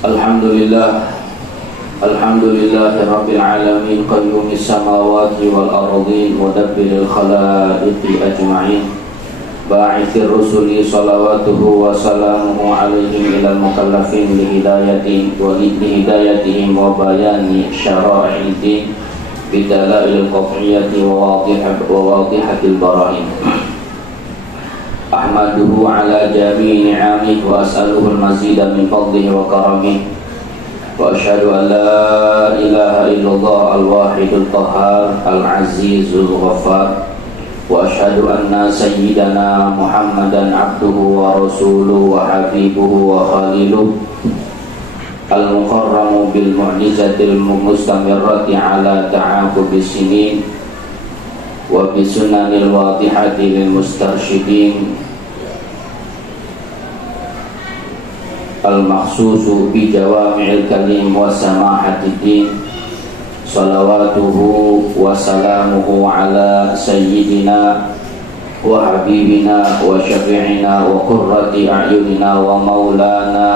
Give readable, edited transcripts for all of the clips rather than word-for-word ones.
Alhamdulillah Rabbil alamin qayyumis samawati wal ardin mudabbiril khalaiqi ajma'in ba'ithir rusuli salawatuhu wa salamuhu alaihim ilal mukallafin lihidayatihim wa bayani syara'id din bidalail qat'iyyati wa wadihatil barahin. Ahmaduhu ala jami'i ni'amihi wa as'aluhu al-mazida min fadlihi wa karamihi wa ashhadu an la ilaha illallah al-wahidul qahhar al-azizul ghaffar wa ashhadu anna sayyidana Muhammadan abduhu wa rasuluhu wa habibuhu wa khaliluhu al-mukarramu bil mu'jizatil mustamirrati ala ta'aqubis sinin wa bi sunanil wadihati lil mustarsyidin al-makhsusu bi jawami'il kalim wa samahatid din salawatuhu wa salamuhu ala sayyidina wa habibina wa syafi'ina wa qurrati a'yunina wa maulana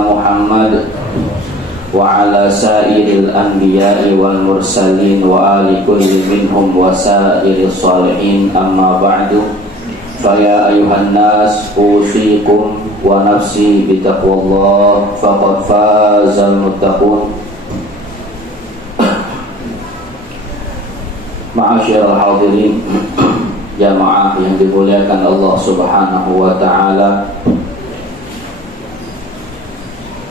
Muhammad wa ala sairil anbiya'i wal mursalin wa ali kulli minhum wa sairil salihin amma ba'du fa ya ayuhan nas usikum wa nafsi bitaqwallah faqad fazal muttaqun. Ma'asyiral hadirin jamaah yang dimuliakan Allah Subhanahu wa taala,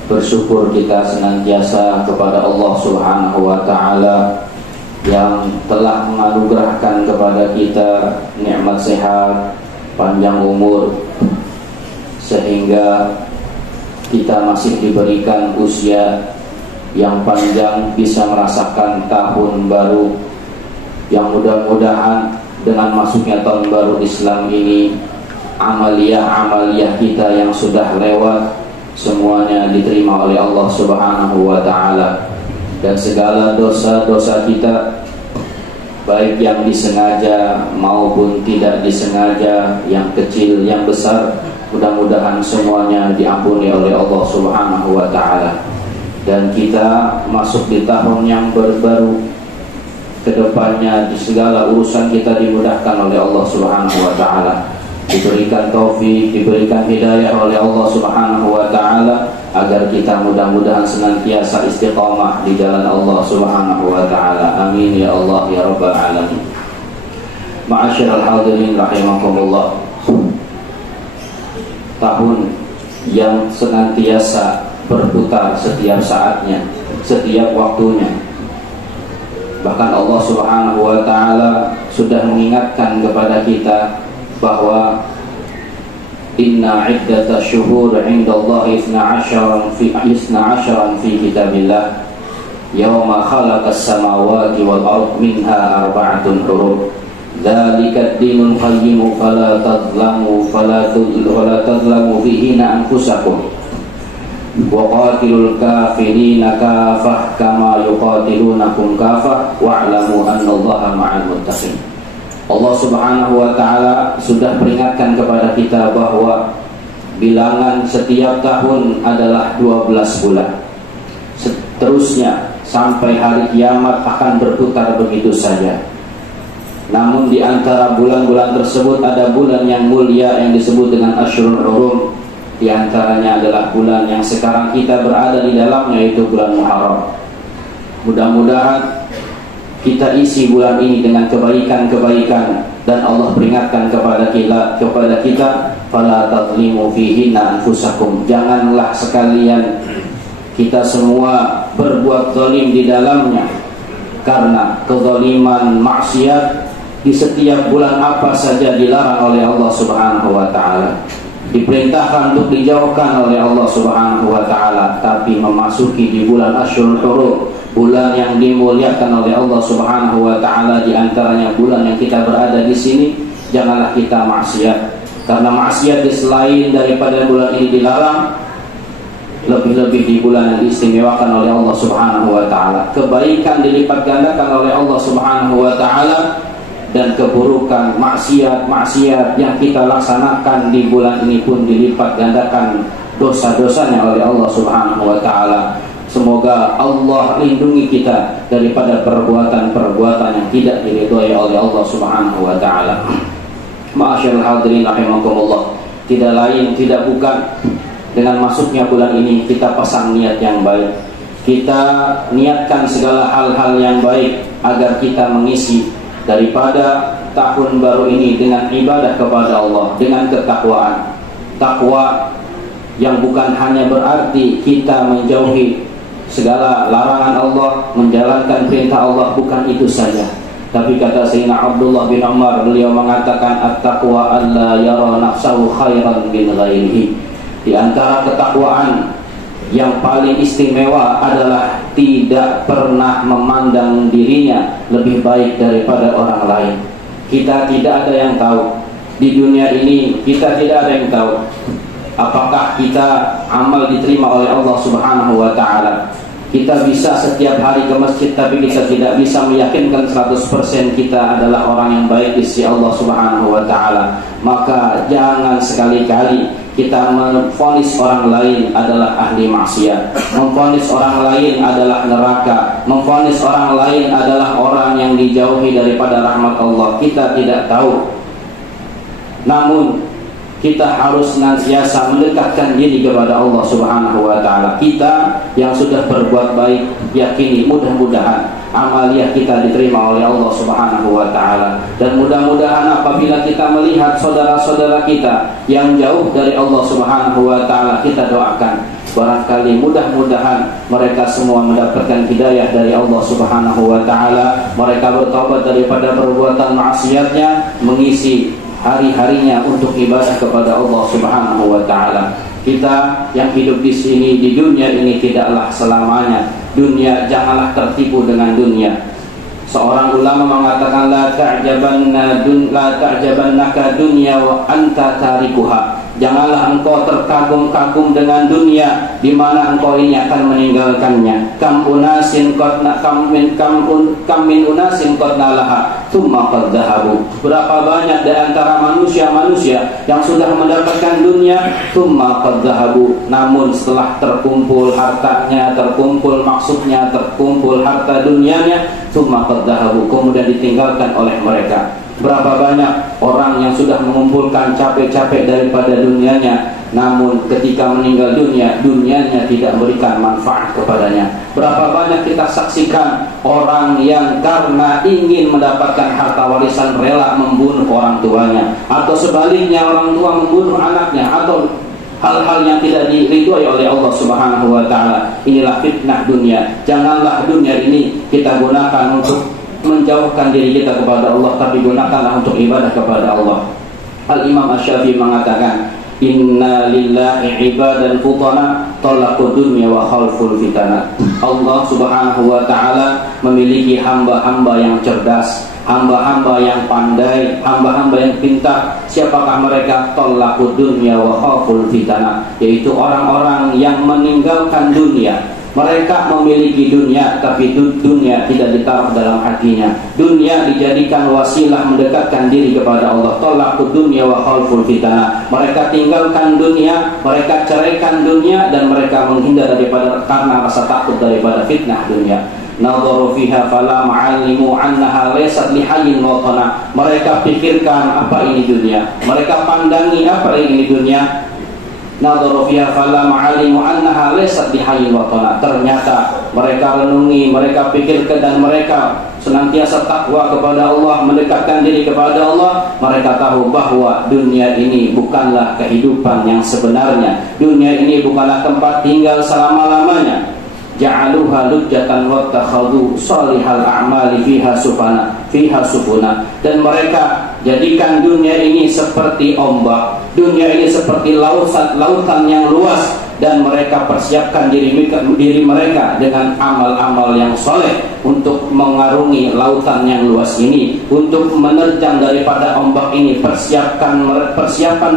bersyukur kita senantiasa kepada Allah Subhanahu wa ta'ala yang telah menganugerahkan kepada kita nikmat sehat, panjang umur, sehingga kita masih diberikan usia yang panjang, bisa merasakan tahun baru yang mudah-mudahan dengan masuknya tahun baru Islam ini amaliyah kita yang sudah lewat semuanya diterima oleh Allah Subhanahu wa ta'ala, dan segala dosa-dosa kita baik yang disengaja maupun tidak disengaja, yang kecil yang besar, mudah-mudahan semuanya diampuni oleh Allah Subhanahu wa ta'ala. Dan kita masuk di tahun yang baru, kedepannya di segala urusan kita dimudahkan oleh Allah Subhanahu wa ta'ala, diberikan taufik, diberikan hidayah oleh Allah Subhanahu wa ta'ala, agar kita mudah-mudahan senantiasa istiqamah di jalan Allah Subhanahu wa ta'ala. Amin ya Allah ya rabbal alamin. Ma'asyiral hadirin rahimakumullah, tahun yang senantiasa berputar setiap saatnya, setiap waktunya. Bahkan Allah Subhanahu wa ta'ala sudah mengingatkan kepada kita bahwa inna iddata syuhur indallahi 12 fi kitabillah yawma khalaqas samawati wal ard minha arba'atun hurum dzalika ad-dinul qayyim fala tadlamu fihinna anfusakum wa qatilul kafirina kafah kama yuqatilunakum kafah wa'lamu annallaha ma'al muttaqin. Allah Subhanahu wa ta'ala sudah peringatkan kepada kita bahwa bilangan setiap tahun adalah 12 bulan. Seterusnya sampai hari kiamat akan berputar begitu saja. Namun di antara bulan-bulan tersebut ada bulan yang mulia yang disebut dengan Asyurul Hurum. Di antaranya adalah bulan yang sekarang kita berada di dalamnya, yaitu bulan Muharram. Mudah-mudahan kita isi bulan ini dengan kebaikan-kebaikan, dan Allah peringatkan kepada kita fala tadlimu fihinna anfusakum, janganlah sekalian kita semua berbuat zalim di dalamnya, karena kezaliman maksiat di setiap bulan apa saja dilarang oleh Allah Subhanahu wa ta'ala, diperintahkan untuk dijauhkan oleh Allah Subhanahu wa ta'ala. Tapi memasuki di bulan Asyurul Hurum, bulan yang dimuliakan oleh Allah Subhanahu wa ta'ala, di antaranya bulan yang kita berada di sini, janganlah kita maksiat, karena maksiat selain daripada bulan ini dilarang, lebih-lebih di bulan yang diistimewakan oleh Allah Subhanahu wa ta'ala. Kebaikan dilipat gandakan oleh Allah Subhanahu wa ta'ala, dan keburukan maksiat yang kita laksanakan di bulan ini pun dilipat gandakan dosa-dosanya oleh Allah Subhanahu wa taala. Semoga Allah lindungi kita daripada perbuatan-perbuatan yang tidak diridhoi oleh Allah Subhanahu wa taala. Ma'asyiral hadirin rahimakumullah, tidak lain tidak bukan dengan masuknya bulan ini kita pasang niat yang baik. Kita niatkan segala hal-hal yang baik agar kita mengisi daripada tahun baru ini dengan ibadah kepada Allah, dengan ketakwaan. Takwa yang bukan hanya berarti kita menjauhi segala larangan Allah, menjalankan perintah Allah, bukan itu saja. Tapi kata Sayyidina Abdullah bin Umar, beliau mengatakan at-taqwa alla yara nafsahu khairan min ghairihi. Di antara ketakwaan yang paling istimewa adalah tidak pernah memandang dirinya lebih baik daripada orang lain. Kita tidak ada yang tahu di dunia ini, kita tidak ada yang tahu apakah kita amal diterima oleh Allah Subhanahu wa taala. Kita bisa setiap hari ke masjid, tapi kita tidak bisa meyakinkan 100% kita adalah orang yang baik di sisi Allah Subhanahu wa taala. Maka jangan sekali-kali kita memvonis orang lain adalah ahli maksiat, memvonis orang lain adalah neraka, memvonis orang lain adalah orang yang dijauhi daripada rahmat Allah. Kita tidak tahu, namun kita harus senantiasa mendekatkan diri kepada Allah Subhanahu wa taala. Kita yang sudah berbuat baik, yakini mudah-mudahan amaliah kita diterima oleh Allah Subhanahu wa taala. Dan mudah-mudahan apabila kita melihat saudara-saudara kita yang jauh dari Allah Subhanahu wa taala, kita doakan barangkali mudah-mudahan mereka semua mendapatkan hidayah dari Allah Subhanahu wa taala. Mereka bertobat daripada perbuatan maksiatnya, mengisi hari-harinya untuk ibadah kepada Allah Subhanahu wa taala. Kita yang hidup di sini, di dunia ini tidaklah selamanya. Dunia, janganlah tertipu dengan dunia. Seorang ulama mengatakan la ta'jabannaka dunya wa anta tarikuha. Janganlah engkau terkagum-kagum dengan dunia di mana engkau ini akan meninggalkannya. Kam min unasin qad nalaha thumma qad dhahabu. Berapa banyak di antara manusia-manusia yang sudah mendapatkan dunia thumma qad dhahabu, namun setelah terkumpul hartanya, terkumpul maksudnya terkumpul harta dunianya, thumma qad dhahabu, kemudian ditinggalkan oleh mereka. Berapa banyak orang yang sudah mengumpulkan capek-capek daripada dunianya, namun ketika meninggal dunia, dunianya tidak memberikan manfaat kepadanya. Berapa banyak kita saksikan orang yang karena ingin mendapatkan harta warisan rela membunuh orang tuanya, atau sebaliknya orang tua membunuh anaknya, atau hal-hal yang tidak diridhoi oleh Allah Subhanahu wa taala. Inilah fitnah dunia. Janganlah dunia ini kita gunakan untuk menjauhkan diri kita kepada Allah, tapi gunakanlah untuk ibadah kepada Allah. Al-Imam Asy-Syafi'i mengatakan, inna lillahi ibadan futana talaqud dunya wa khalful fitana. Allah Subhanahu wa taala memiliki hamba-hamba yang cerdas, hamba-hamba yang pandai, hamba-hamba yang pintar. Siapakah mereka? Talaqud dunya wa khalful fitana, yaitu orang-orang yang meninggalkan dunia. Mereka memiliki dunia, tapi dunia tidak ditaruh dalam hatinya. Dunia dijadikan wasilah mendekatkan diri kepada Allah. Talaqud dunya wa khalful fitnah. Mereka tinggalkan dunia, mereka ceraikan dunia, dan mereka menghindar daripada karena rasa takut daripada fitnah dunia. Nadharu fiha fala ma'alimu annaha laysat lihayyin watana. Mereka pikirkan apa ini dunia, mereka pandangi apa ini dunia. Nadharu fiha fala ma'alimu annaha laysat bihayyin watana. Ternyata mereka renungi, mereka pikirkan, dan mereka senantiasa takwa kepada Allah, mendekatkan diri kepada Allah. Mereka tahu bahwa dunia ini bukanlah kehidupan yang sebenarnya. Dunia ini bukanlah tempat tinggal selama-lamanya. Ja'aluha lujjatan wattakhadhu salihal a'mali fiha sufuna. Dan mereka jadikan dunia ini seperti ombak, dunia ini seperti lautan yang luas, dan mereka persiapkan diri mereka dengan amal-amal yang soleh untuk mengarungi lautan yang luas ini, untuk menerjang daripada ombak ini. Persiapkan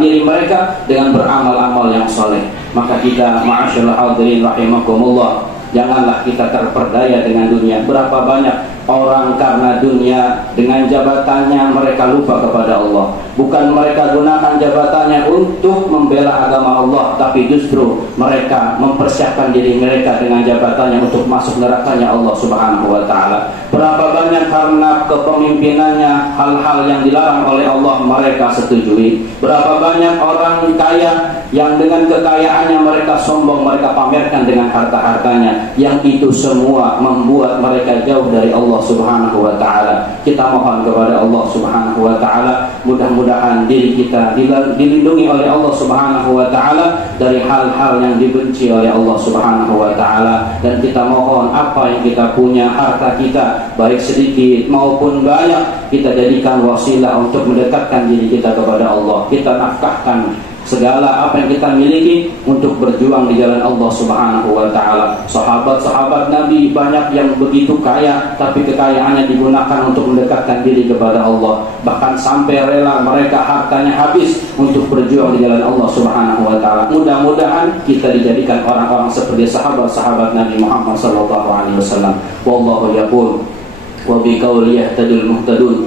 diri mereka dengan beramal-amal yang soleh. Maka kita, ma'asyiral hadirin rahimakumullah, janganlah kita terperdaya dengan dunia. Berapa banyak Orang karena dunia dengan jabatannya mereka lupa kepada Allah. Bukan mereka gunakan jabatannya untuk membela agama Allah, tapi justru mereka mempersiapkan diri mereka dengan jabatannya untuk masuk nerakanya Allah Subhanahu wa ta'ala. Berapa banyak karena kepemimpinannya hal-hal yang dilarang oleh Allah mereka setujui. Berapa banyak orang kaya yang dengan kekayaannya mereka sombong, mereka pamerkan dengan harta-hartanya, yang itu semua membuat mereka jauh dari Allah Subhanahu wa ta'ala. Kita mohon kepada Allah Subhanahu wa ta'ala, mudah-mudahan diri kita dilindungi oleh Allah Subhanahu wa ta'ala dari hal-hal yang dibenci oleh Allah Subhanahu wa ta'ala. Dan kita mohon apa yang kita punya, harta kita baik sedikit maupun banyak, kita jadikan wasilah untuk mendekatkan diri kita kepada Allah. Kita nafkahkan segala apa yang kita miliki untuk berjuang di jalan Allah Subhanahu wa ta'ala. Sahabat-sahabat Nabi banyak yang begitu kaya, tapi kekayaannya digunakan untuk mendekatkan diri kepada Allah. Bahkan sampai rela mereka hartanya habis untuk berjuang di jalan Allah Subhanahu wa ta'ala. Mudah-mudahan kita dijadikan orang-orang seperti sahabat-sahabat Nabi Muhammad sallallahu alaihi wasallam. Wallahu yaqul wa bi qawli yahtadil muhtadun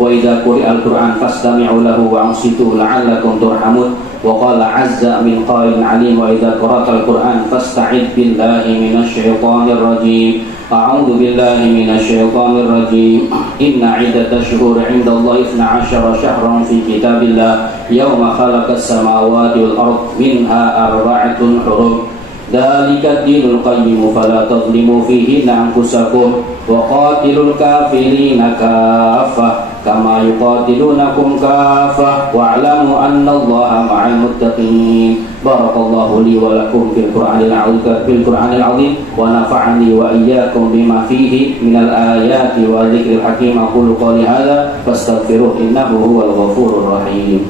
wa idza quri'al Qur'an fastami'u lahu wa ansitu la'allakum turhamun. Wa qala 'azza min qailin 'alim wa idza qara'tal Qur'an fasta'id billahi minasy syaithanir rajim. A'udzu billahi minasy syaithanir rajim. Inna 'iddatash shuhuri 'indallahi 12 syahran fi kitabillah yauma khalaqas samawati wal ard minha arba'atun hurum. Dzalika ad-dinul qayyim fala tadhlimu fihi anfusakum wa qatilul kafirina kaffah kama yuqatilunakum kaffah wa'lamu anna Allaha ma'al muttaqin. Barakallahu li wa lakum fil Qur'anil 'azim wa nafa'ani wa iyyakum bima fihi minal ayati wa dzikril hakim. Aqulu qawli hadza fastaghfiruhu innahu huwal ghafurur rahim.